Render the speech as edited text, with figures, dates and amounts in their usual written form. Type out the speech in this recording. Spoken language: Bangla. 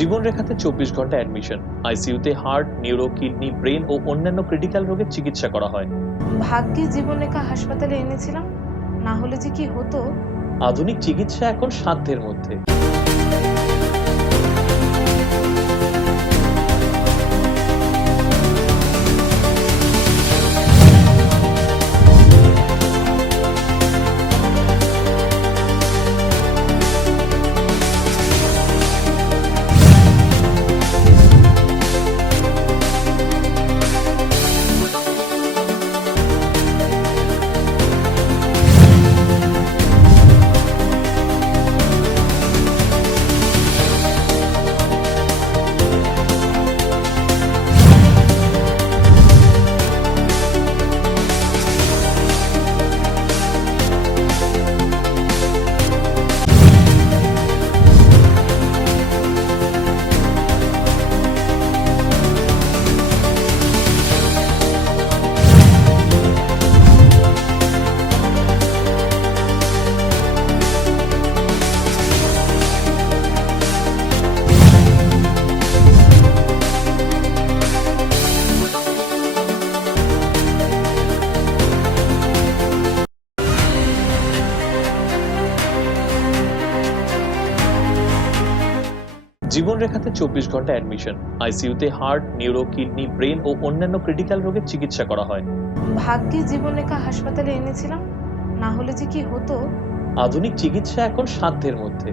জীবনরেখাতে 24 ঘন্টা অ্যাডমিশন। আইসিইউতে হার্ট, নিউরো, কিডনি, ব্রেন ও অন্যান্য ক্রিটিক্যাল রোগের চিকিৎসা করা হয়। ভাগ্যে জীবনরেখা হাসপাতালে এনেছিলাম, না হলে যে কি হতো। আধুনিক চিকিৎসা এখন সাধ্যের মধ্যে। জীবনরেখাতে 24 ঘন্টা অ্যাডমিশন। আইসিইউতে হার্ট, নিউরো, কিডনি, ব্রেন ও অন্যান্য ক্রিটিক্যাল রোগের চিকিৎসা করা হয়। ভাগ্যে জীবনরেখা হাসপাতালে এনেছিলাম, না হলে যে কি হতো। আধুনিক চিকিৎসা এখন সাধ্যের মধ্যে।